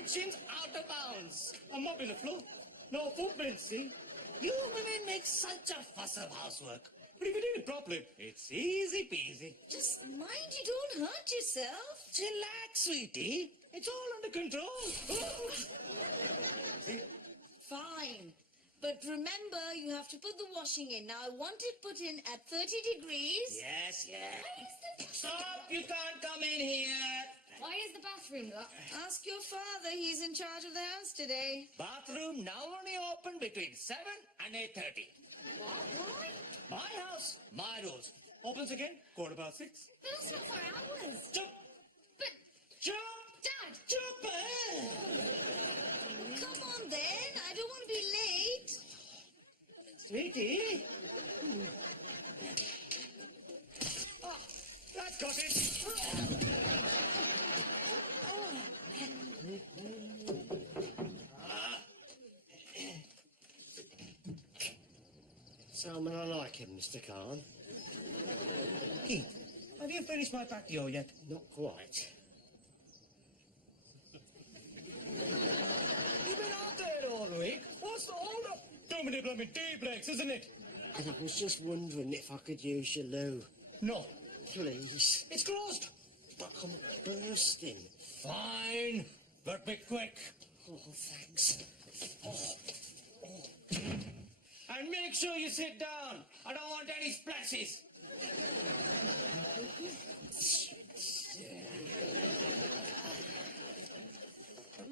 kitchen's out of bounds. A mop in the floor. No footprints, see? You women make such a fuss of housework. But if you do it properly, it's easy peasy. Just mind you don't hurt yourself. Chillax, sweetie. It's all under control. See? Fine. But remember, you have to put the washing in. Now, I want it put in at 30 degrees. Yes, yes. Stop! You can't come in here. Why is the bathroom locked? Ask your father. He's in charge of the house today. Bathroom now only open between 7 and 8:30. What? Why? My house, my rules. Opens again, 6:15. But that's not for hours. Chup! But, Chup! Dad! Chup! Come on, then. I don't want to be late. Sweetie? Oh, that's got it. Salmon, I like him, Mr. Khan. Keith, have you finished my patio yet? Not quite. You've been out there all week. What's the hold up? Too many blooming tea breaks, isn't it? And I was just wondering if I could use your loo. No. Please. It's closed. But I'm bursting. Fine, but be quick. Oh, thanks. And make sure you sit down. I don't want any splashes.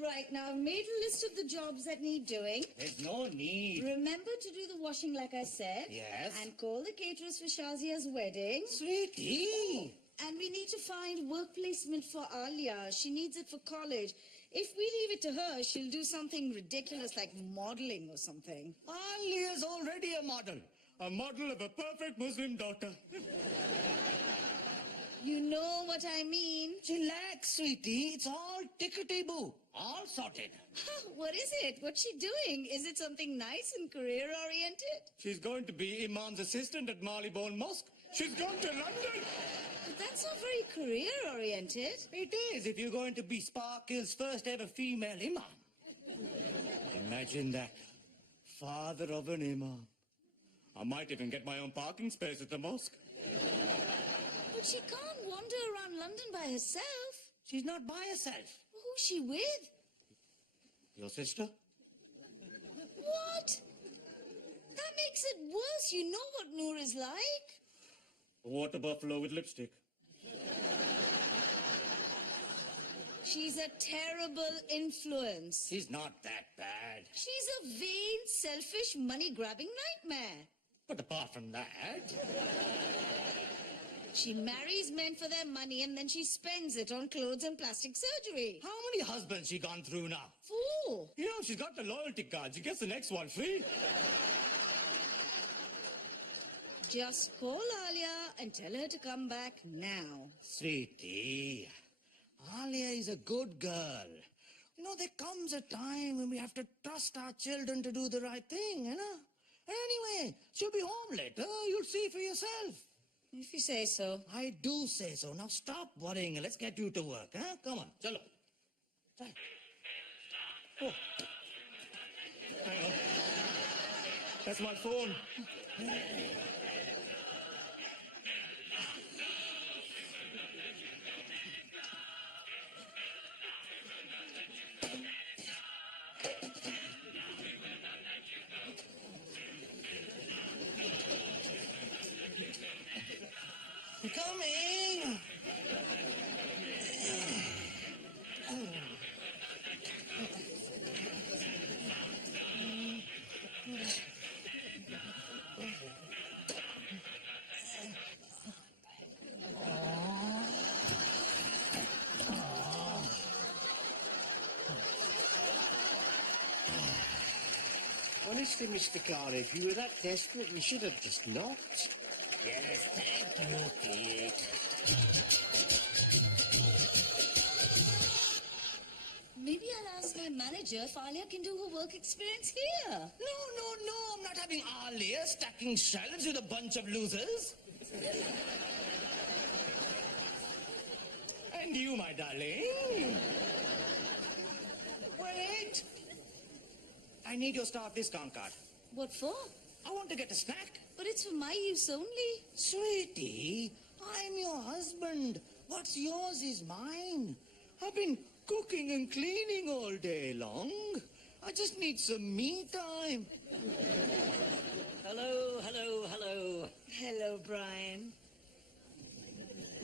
Right, now I've made a list of the jobs that need doing. There's no need. Remember to do the washing like I said. Yes. And call the caterers for Shazia's wedding. Sweetie. And we need to find work placement for Alia. She needs it for college. If we leave it to her, she'll do something ridiculous like modeling or something. Alia's already a model. A model of a perfect Muslim daughter. You know what I mean. Relax, sweetie. It's all tickety-boo. All sorted. What is it? What's she doing? Is it something nice and career-oriented? She's going to be Imam's assistant at Marylebone Mosque. She's gone to London. But that's not very career-oriented. It is if you're going to be Sparkle's first ever female Imam. Imagine that. Father of an Imam. I might even get my own parking space at the mosque. But she can't wander around London by herself. She's not by herself. Who's she with? Your sister? What? That makes it worse. You know what Noor is like. A water buffalo with lipstick. She's a terrible influence. She's not that bad. She's a vain, selfish, money-grabbing nightmare. But apart from that... She marries men for their money and then she spends it on clothes and plastic surgery. How many husbands she gone through now? 4. You know, she's got the loyalty card. She gets the next one free. Just call Alia and tell her to come back now. Sweetie, Alia is a good girl. You know, there comes a time when we have to trust our children to do the right thing, you know? Anyway, she'll be home later. You'll see for yourself. If you say so. I do say so. Now stop worrying and let's get you to work, huh? Come on, chalo. Chalo. Oh. Hang on. That's my phone. I'm coming. Honestly, Mr. Khan, if you were that desperate, we should have just knocked. Yes, thank you, Pete. Maybe I'll ask my manager if Alia can do her work experience here. No, I'm not having Alia stacking shelves with a bunch of losers. And you, my darling. I need your staff discount card. What for? I want to get a snack. But it's for my use only. Sweetie, I'm your husband. What's yours is mine. I've been cooking and cleaning all day long. I just need some me time. Hello, hello, hello. Hello, Brian.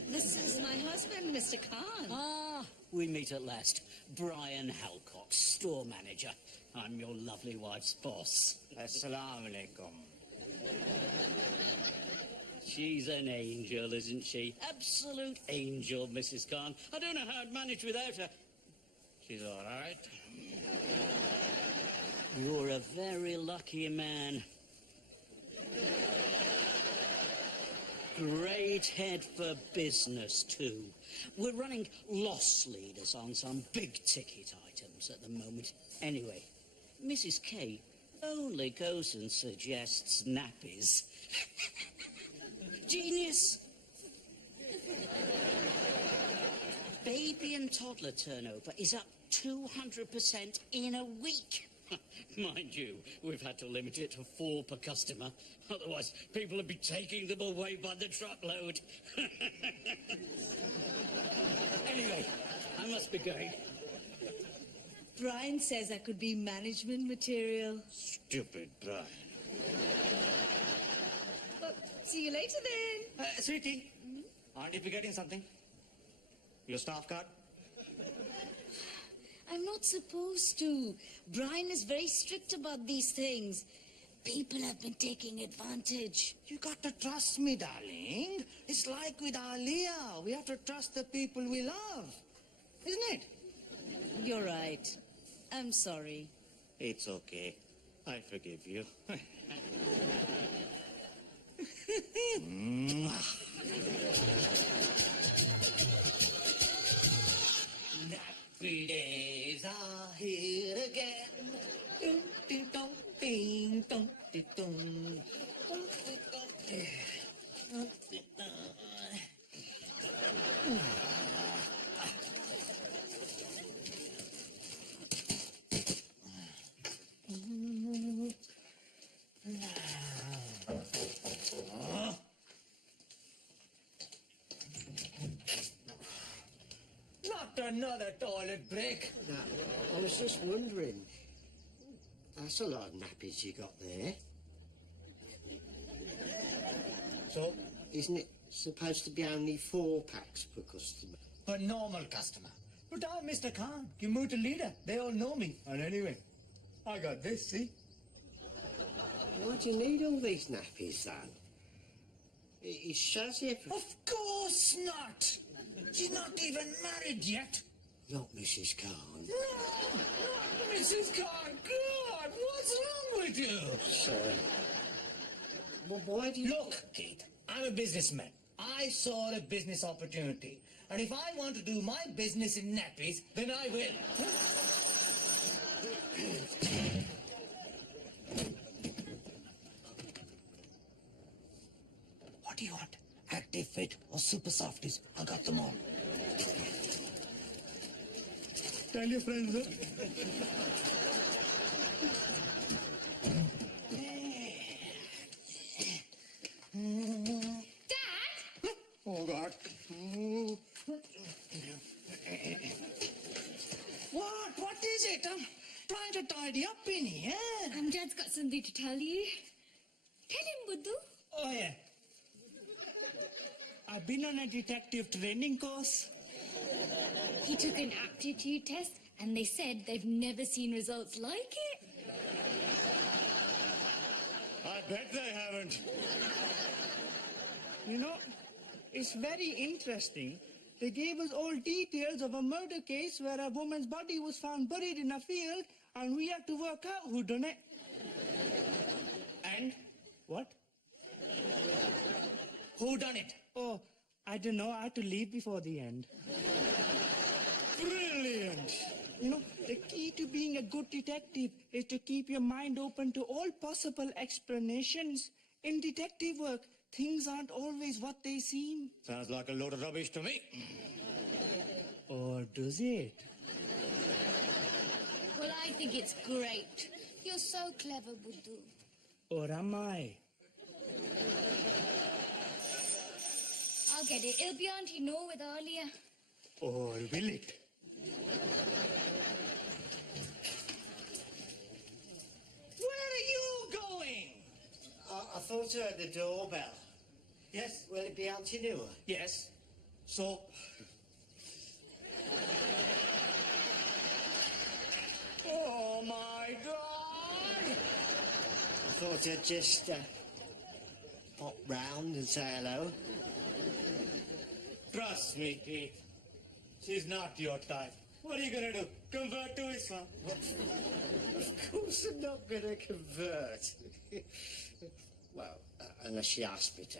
This is my husband, Mr. Khan. Ah, we meet at last. Brian Halcock, store manager. I'm your lovely wife's boss. Assalamu alaikum. She's an angel, isn't she? Absolute angel, Mrs. Khan. I don't know how I'd manage without her. She's all right. You're a very lucky man. Great head for business, too. We're running loss leaders on some big-ticket items at the moment. Anyway, Mrs. K only goes and suggests nappies. Genius! Baby and toddler turnover is up 200% in a week. Mind you, we've had to limit it to 4 per customer. Otherwise, people would be taking them away by the truckload. Anyway, I must be going. Brian says I could be management material. Stupid Brian. Well, see you later then. Sweetie, aren't you forgetting something? Your staff card? I'm not supposed to. Brian is very strict about these things. People have been taking advantage. You got to trust me, darling. It's like with Alia. We have to trust the people we love. Isn't it? You're right. I'm sorry. It's okay. I forgive you. Nappy days are here again. Dum, ding, dum, ding, dum, ding, dum. Dum, ding, dum, ding. Dum, ding, dum. Not another toilet break. Now, I was just wondering. That's a lot of nappies you got there. So, Isn't it supposed to be only 4 packs per customer? a normal customer. But I'm Mr. Khan, commuter leader. They all know me. And anyway, I got this, see? Why do you need all these nappies, then? It's shazzy. Of course not. She's not even married yet. Not Mrs. Khan. No, Mrs. Khan. God, what's wrong with you? Sorry. Well, why do you... Look, Keith, I'm a businessman. I saw a business opportunity. And if I want to do my business in nappies, then I will. What do you want? Active Fit or Super Softies? I got them all. Tell your friends, huh? Dad? Oh, God. What is it? I'm trying to tidy up in here. Dad's got something to tell you. Tell him, Buddhu. Oh, yeah. I've been on a detective training course. He took an aptitude test and they said they've never seen results like it. I bet they haven't. You know, it's very interesting. They gave us all details of a murder case where a woman's body was found buried in a field and we had to work out who done it. And? What? Who done it? Oh, I don't know. I had to leave before the end. Brilliant. You know, the key to being a good detective is to keep your mind open to all possible explanations. In detective work, things aren't always what they seem. Sounds like a load of rubbish to me. Or does it? Well, I think it's great. You're so clever, Buddhu. Or am I? I'll get it. It'll be Aunty Noor with Alia. Or will it? Where are you going? I thought I heard the doorbell. Yes? Will it be Aunty Noor? Yes. So... Oh, my God! I thought I'd just pop round and say hello. Trust me, Pete. She's not your type. What are you gonna do? Convert to Islam? Of course I'm not going to convert. Well, unless she asks me to.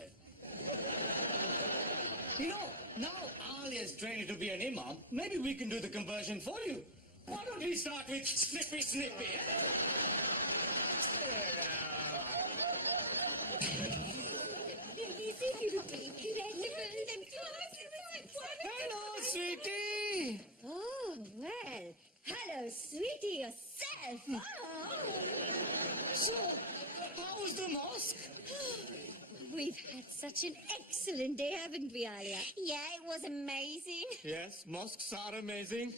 You know, now Alia's training to be an imam. Maybe we can do the conversion for you. Why don't we start with Snippy Snippy, eh? Hello, sweetie. Oh, well. Hello, sweetie, yourself. Oh. So, how was the mosque? We've had such an excellent day, haven't we, Alia? Yeah, it was amazing. Yes, mosques are amazing.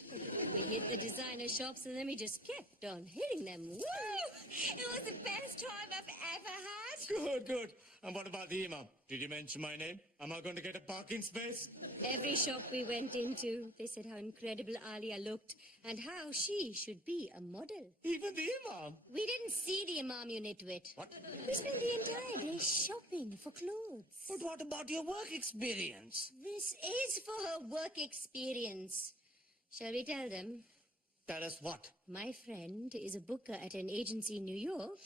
We hit the designer shops and then we just kept on hitting them. Woo! It was the best time I've ever had. Good, good. And what about the imam? Did you mention my name? Am I going to get a parking space? Every shop we went into, they said how incredible Alia looked and how she should be a model. Even the imam? We didn't see the imam, you nitwit. What? We spent the entire day shopping for clothes. But what about your work experience? This is for her work experience. Shall we tell them? Tell us what? My friend is a booker at an agency in New York,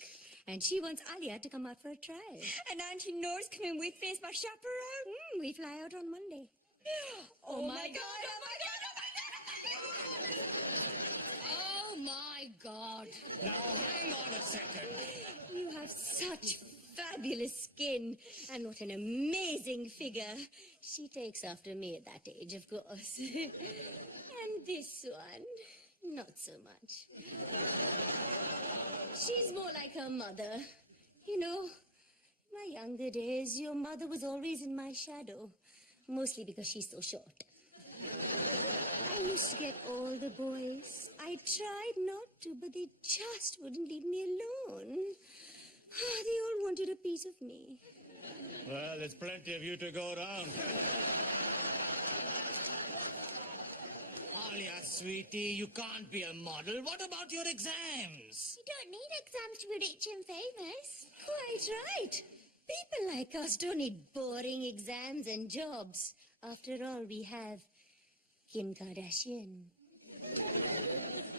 and she wants Alia to come out for a trial. And Aunty Noor's coming with me as my chaperone. We fly out on Monday. Oh my God! Oh, my God. Now, hang on a second. You have such fabulous skin, and what an amazing figure. She takes after me at that age, of course. And this one, not so much. She's more like her mother. You know, in my younger days, your mother was always in my shadow, mostly because she's so short. I used to get all the boys. I tried not to, but they just wouldn't leave me alone. They all wanted a piece of me. Well, there's plenty of you to go around. Alia, sweetie, you can't be a model. What about your exams? You don't need exams to be rich and famous. Quite right. People like us don't need boring exams and jobs. After all, we have Kim Kardashian.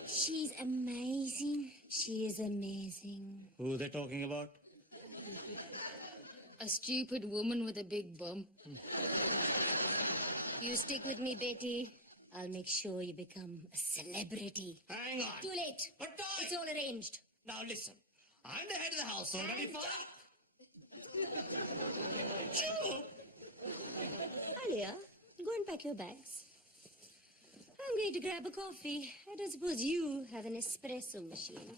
She's amazing. She is amazing. Who are they talking about? A stupid woman with a big bum. You stick with me, Betty. I'll make sure you become a celebrity. Hang on. Too late. But It's all arranged. Now listen. I'm the head of the household. Ready for Sure. Alia, go and pack your bags. I'm going to grab a coffee. I don't suppose you have an espresso machine.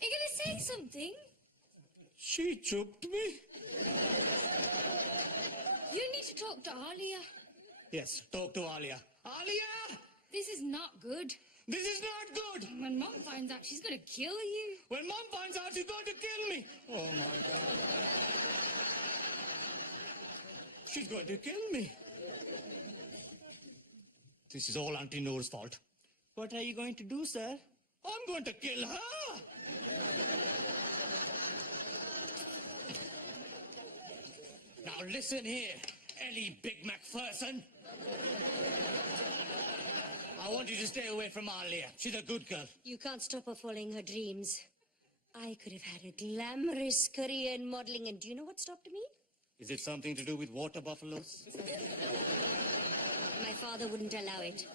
Are you going to say something? She choked me. You need to talk to Alia. Yes, talk to Alia. Alia! This is not good. This is not good. When Mom finds out, she's going to kill you. When Mom finds out, she's going to kill me. Oh, my God. She's going to kill me. This is all Aunty Noor's fault. What are you going to do, sir? I'm going to kill her. Now listen here, Ellie Big McPherson. I want you to stay away from Alia. She's a good girl. You can't stop her following her dreams. I could have had a glamorous career in modeling, and do you know what stopped me? Is it something to do with water buffaloes? My father wouldn't allow it.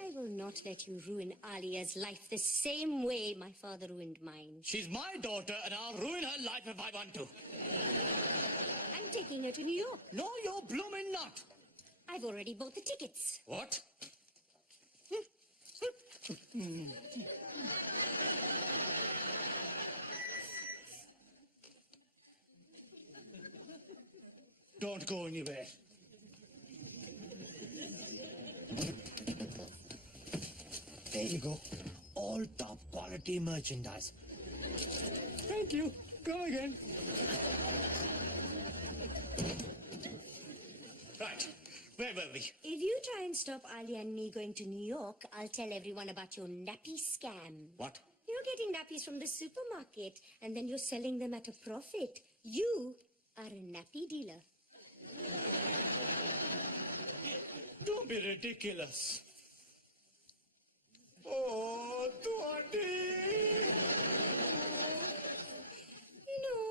I will not let you ruin Alia's life the same way my father ruined mine. She's my daughter, and I'll ruin her life if I want to. I'm taking her to New York. No, you're blooming not. I've already bought the tickets. What? Don't go anywhere. There you go. All top quality merchandise. Thank you. Come again. Right. Where were we? If you try and stop Ali and me going to New York, I'll tell everyone about your nappy scam. What? You're getting nappies from the supermarket and then you're selling them at a profit. You are a nappy dealer. Don't be ridiculous. Oh, Aunty! You know,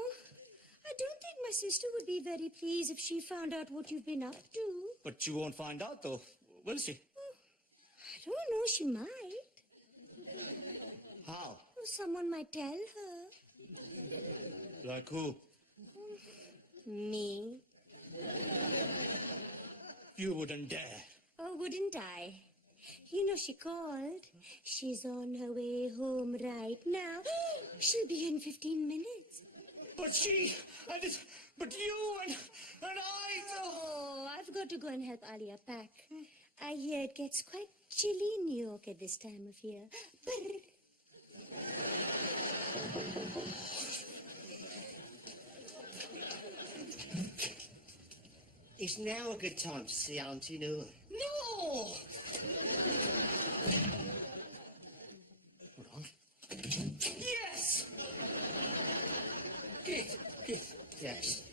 I don't think my sister would be very pleased if she found out what you've been up to. But she won't find out, though, will she? I don't know, she might. How? Or someone might tell her. Like who? Me. You wouldn't dare. Oh, wouldn't I? You know, she called. She's on her way home right now. She'll be in 15 minutes. But but you and I... Oh, I've got to go and help Alia pack. I hear it gets quite chilly in New York at this time of year. Is now a good time to see Aunty Noor? No! Hold on. Yes! Keith. Yes.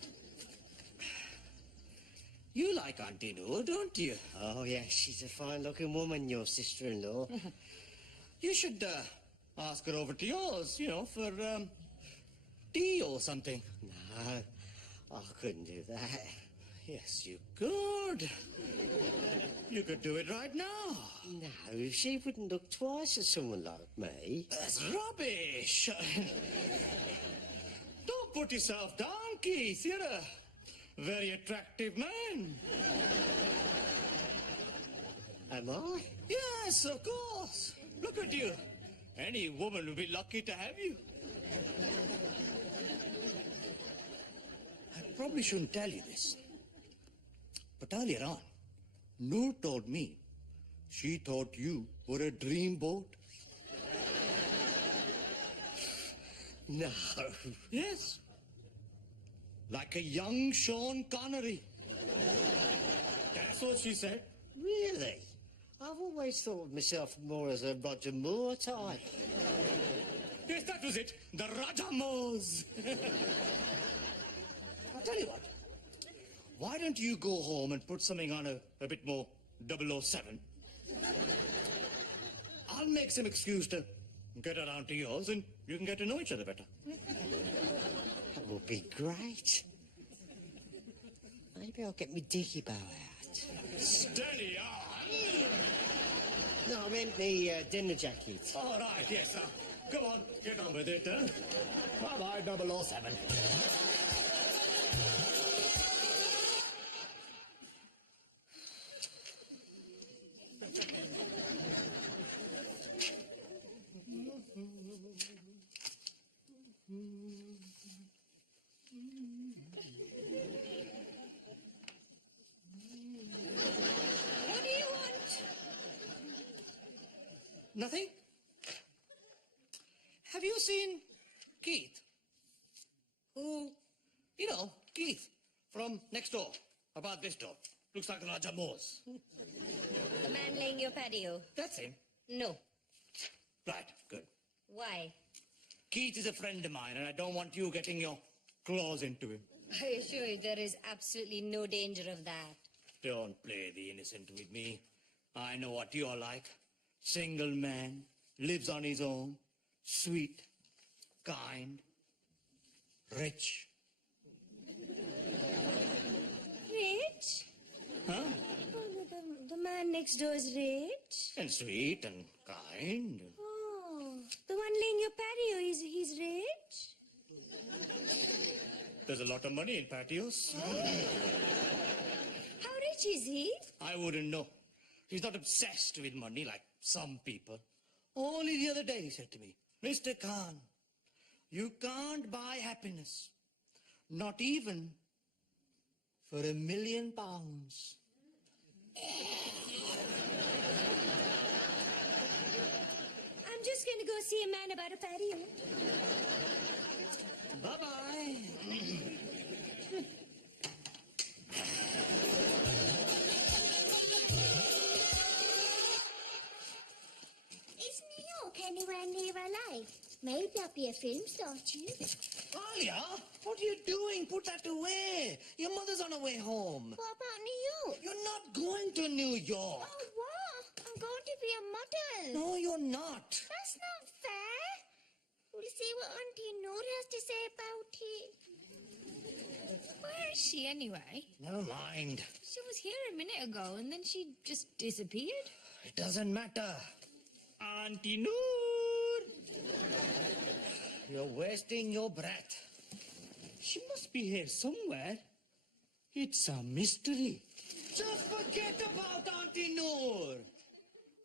You like Aunty Noor, don't you? Oh, yes, she's a fine-looking woman, your sister-in-law. You should ask her over to yours, for tea or something. No, I couldn't do that. Yes, you could. You could do it right now. No, she wouldn't look twice at someone like me. That's rubbish. Don't put yourself down, Keith. You're a very attractive man. Am I? Yes, of course. Look at you. Any woman would be lucky to have you. I probably shouldn't tell you this. But earlier on, Noor told me she thought you were a dreamboat. No. Yes. Like a young Sean Connery. That's what she said. Really? I've always thought of myself more as a Roger Moore type. Yes, that was it. The Raja Moors. I'll tell you what. Why don't you go home and put something on a bit more 007? I'll make some excuse to get around to yours and you can get to know each other better. That would be great. Maybe I'll get my dicky bow out. Steady on! No, I meant me dinner jacket. All right, yes, come on, get on with it, Bye-bye, 007. What do you want? Nothing? Have you seen Keith? Who, Keith from next door, about this door. Looks like Raja Moors. The man laying your patio? That's him. No. Right, good. Why? Keith is a friend of mine, and I don't want you getting your claws into him. I assure you there is absolutely no danger of that. Don't play the innocent with me. I know what you're like. Single man, lives on his own, sweet, kind, rich. Rich? Huh? Oh, the man next door is rich? And sweet and kind. Oh, the one laying your patio, he's rich? There's a lot of money in patios. How rich is he? I wouldn't know. He's not obsessed with money like some people. Only the other day he said to me, Mr. Khan, you can't buy happiness. Not even for £1 million. I'm just going to go see a man about a patio. Bye-bye. Is New York anywhere near LA? Maybe I'll be a film star too. Alia, what are you doing? Put that away. Your mother's on her way home. What about New York? You're not going to New York. Oh, what? I'm going to be a model. No, you're not. That's not fair. We'll see what Auntie Noor has to say about it. Where is she anyway? Never mind. She was here a minute ago and then she just disappeared. It doesn't matter. Aunty Noor! You're wasting your breath. She must be here somewhere. It's a mystery. Just forget about Auntie Noor.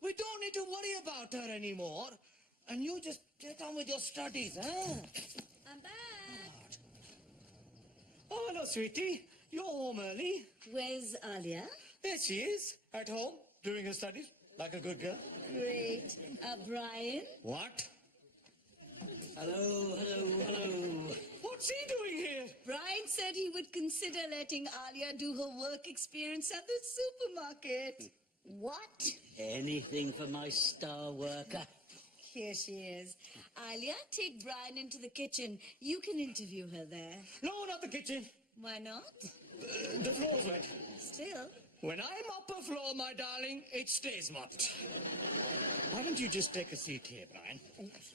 We don't need to worry about her anymore. And you just get on with your studies, huh? I'm back. Oh, hello, sweetie. You're home early. Where's Alia? There she is, at home, doing her studies, like a good girl. Great. Brian? What? Hello, hello, hello. What's he doing here? Brian said he would consider letting Alia do her work experience at the supermarket. What? Anything for my star worker. Here she is. Alia, take Brian into the kitchen. You can interview her there. No, not the kitchen. Why not? The floor's wet. Still. When I mop a floor, my darling, it stays mopped. Why don't you just take a seat here, Brian?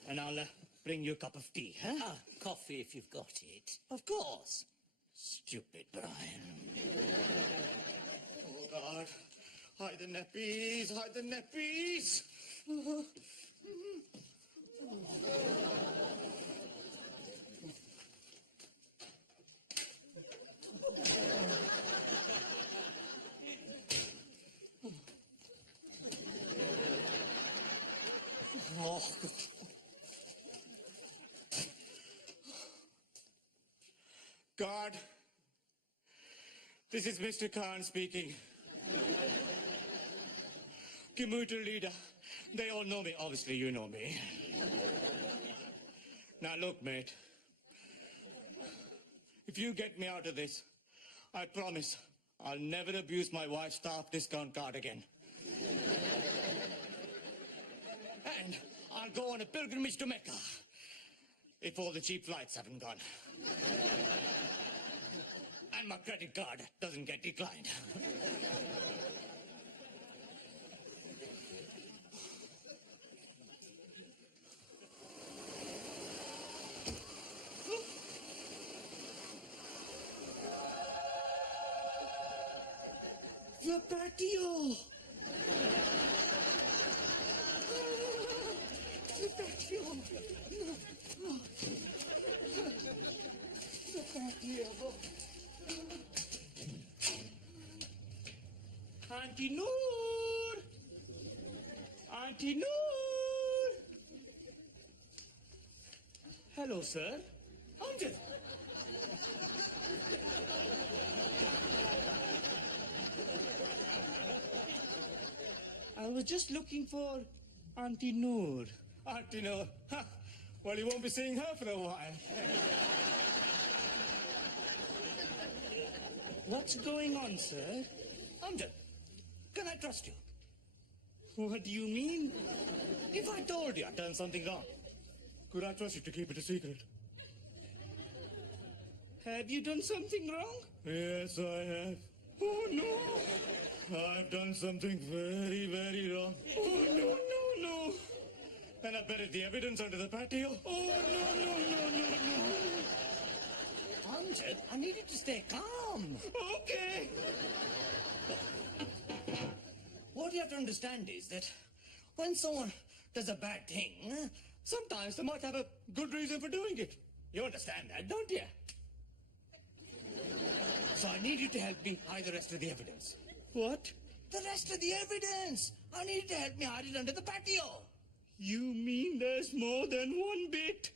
And I'll bring you a cup of tea, huh? Ah, coffee if you've got it. Of course. Stupid Brian. Oh, God. Hide the nappies, hide the nappies. Oh, God. This is Mr. Khan speaking. Commuter leader. They all know me. Obviously, you know me. Now, look, mate. If you get me out of this, I promise I'll never abuse my wife's staff discount card again. And I'll go on a pilgrimage to Mecca if all the cheap flights haven't gone. And my credit card doesn't get declined. The patio! The patio! The patio! Auntie Noor! Auntie Noor! Hello, sir. Auntie! I was just looking for Auntie Noor. Auntie Noor? Ha! Well, you won't be seeing her for a while. What's going on, sir? Amjad, can I trust you? What do you mean? If I told you I'd done something wrong, could I trust you to keep it a secret? Have you done something wrong? Yes, I have. Oh, no! I've done something very, very wrong. Oh, no, no, no. And I buried the evidence under the patio. Oh, no, no, no, no, no. Amjad, I need you to stay calm. Okay. What you have to understand is that when someone does a bad thing, sometimes they might have a good reason for doing it. You understand that, don't you? So I need you to help me hide the rest of the evidence. What? The rest of the evidence. I need to help me hide it under the patio. You mean there's more than one bit?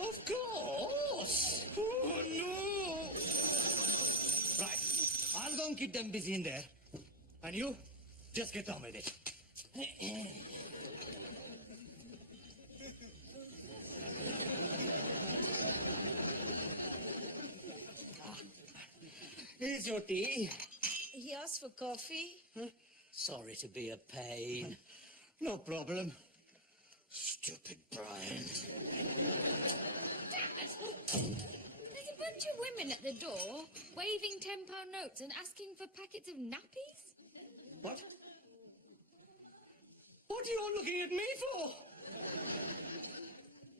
Of course. Oh, no! Right. I'll go and keep them busy in there. And you, just get on with it. Here's your tea. He asked for coffee. Sorry to be a pain. No problem. Stupid Brian. Dad, there's a bunch of women at the door waving £10 notes and asking for packets of nappies. What? What are you all looking at me for?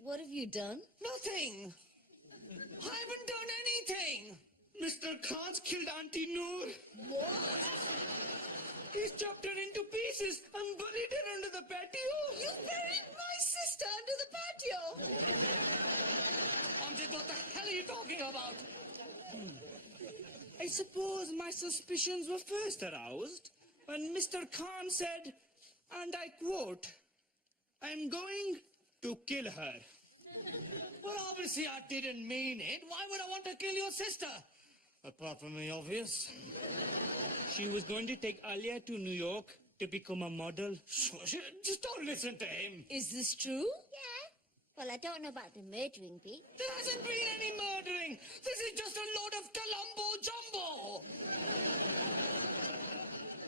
What have you done? Nothing. I haven't done anything. Mr. Khan's killed Aunty Noor. What? He's chopped her into pieces and buried her under the patio. You buried my sister under the patio. Aunty, what the hell are you talking about? I suppose my suspicions were first aroused when Mr. Khan said, and I quote, "I'm going to kill her." Well, obviously I didn't mean it. Why would I want to kill your sister? Apart from the obvious. She was going to take Alia to New York to become a model. Just don't listen to him. Is this true? Yeah. Well, I don't know about the murdering bit. There hasn't been any murdering. This is just a load of Columbo jumbo.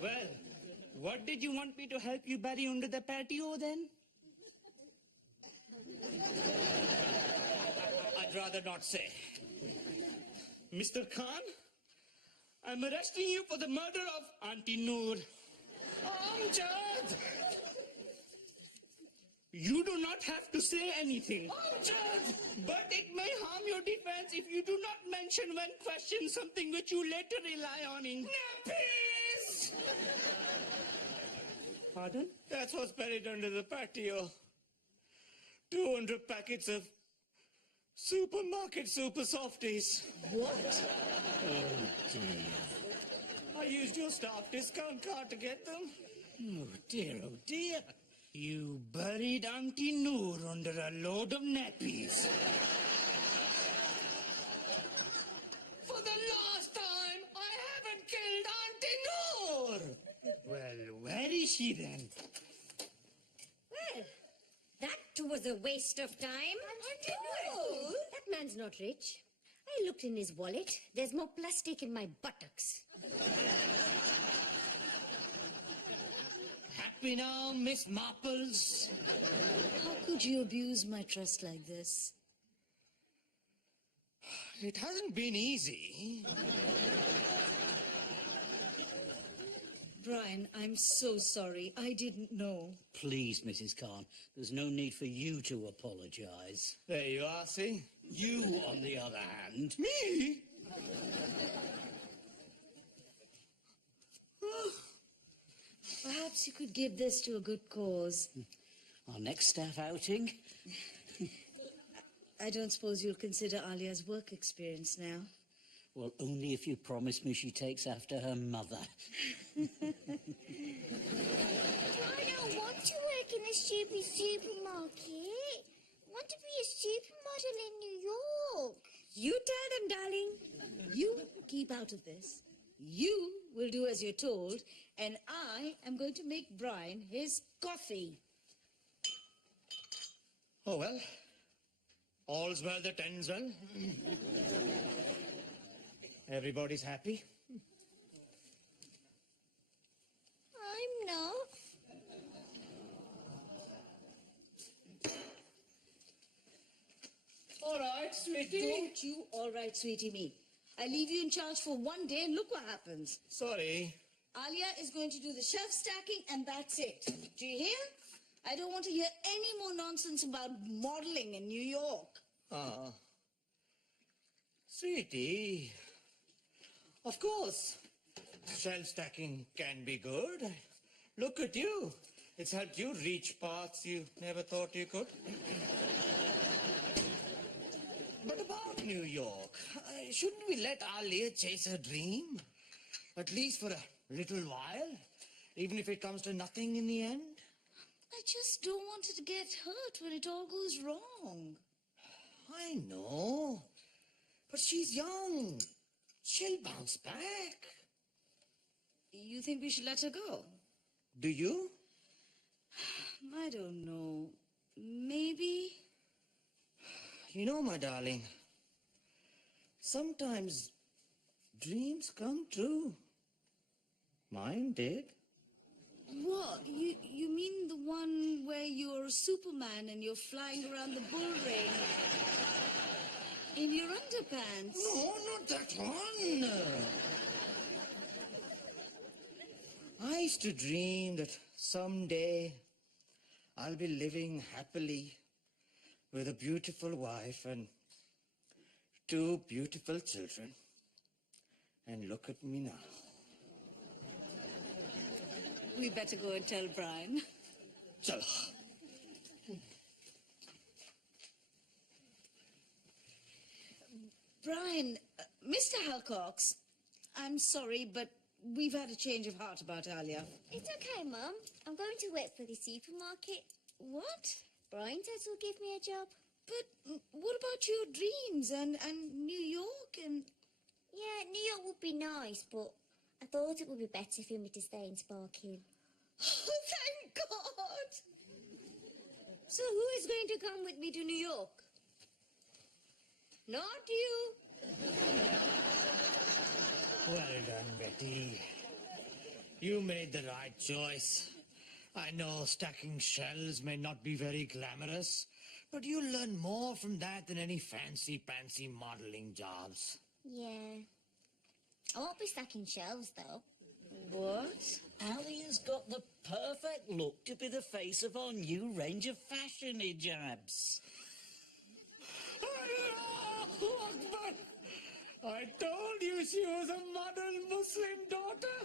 Well, what did you want me to help you bury under the patio then? I'd rather not say. Mr. Khan, I'm arresting you for the murder of Aunty Noor. Amjad! You do not have to say anything. Amjad! But it may harm your defense if you do not mention when questioned something which you later rely on in. Nappies! Pardon? That's what's buried under the patio. 200 packets of supermarket super softies. What? I used your staff discount card to get them. Oh dear. You buried Aunty Noor under a load of nappies. For the last time, I haven't killed Aunty Noor! Well, where is she then? Well, that was a waste of time. Oh. That man's not rich. I looked in his wallet. There's more plastic in my buttocks. Happy now, Miss Marples? How could you abuse my trust like this? It hasn't been easy. Brian, I'm so sorry. I didn't know. Please, Mrs. Khan, there's no need for you to apologise. There you are, see? You, on the other hand... Me? Perhaps you could give this to a good cause. Our next staff outing? I don't suppose you'll consider Alia's work experience now. Well, only if you promise me she takes after her mother. I don't want to work in a stupid supermarket. I want to be a supermodel in New York. You tell them, darling. You keep out of this. You will do as you're told, and I am going to make Brian his coffee. Oh, well. All's well that ends well. Everybody's happy? I'm not. All right, sweetie. Don't you all right, sweetie me. I leave you in charge for one day and look what happens. Sorry. Alia is going to do the shelf stacking and that's it. Do you hear? I don't want to hear any more nonsense about modeling in New York. Ah. Sweetie. Of course. Shelf stacking can be good. Look at you. It's helped you reach paths you never thought you could. But about New York, shouldn't we let Alia chase her dream? At least for a little while, even if it comes to nothing in the end. I just don't want her to get hurt when it all goes wrong. I know, but she's young. She'll bounce back. You think we should let her go? Do you? I don't know. Maybe. You know, my darling, sometimes dreams come true. Mine did. What? You mean the one where you're Superman and you're flying around the bull ring in your underpants? No, not that one. I used to dream that someday I'll be living happily with a beautiful wife and 2 beautiful children. And look at me now. We better go and tell Brian. Chalo. Brian, Mr. Halcox, I'm sorry, but we've had a change of heart about Alia. It's okay, Mum. I'm going to work for the supermarket. What? Brian says he'll give me a job. But what about your dreams and New York and... Yeah, New York would be nice, but I thought it would be better for me to stay in Sparky. Oh, thank God! So who is going to come with me to New York? Not you. Well done, Betty. You made the right choice. I know stacking shells may not be very glamorous, but you'll learn more from that than any fancy-pantsy modeling jobs. Yeah. I won't be stacking shelves, though. What? Alia's got the perfect look to be the face of our new range of fashion hijabs. Allahu Akbar! I told you she was a model Muslim daughter.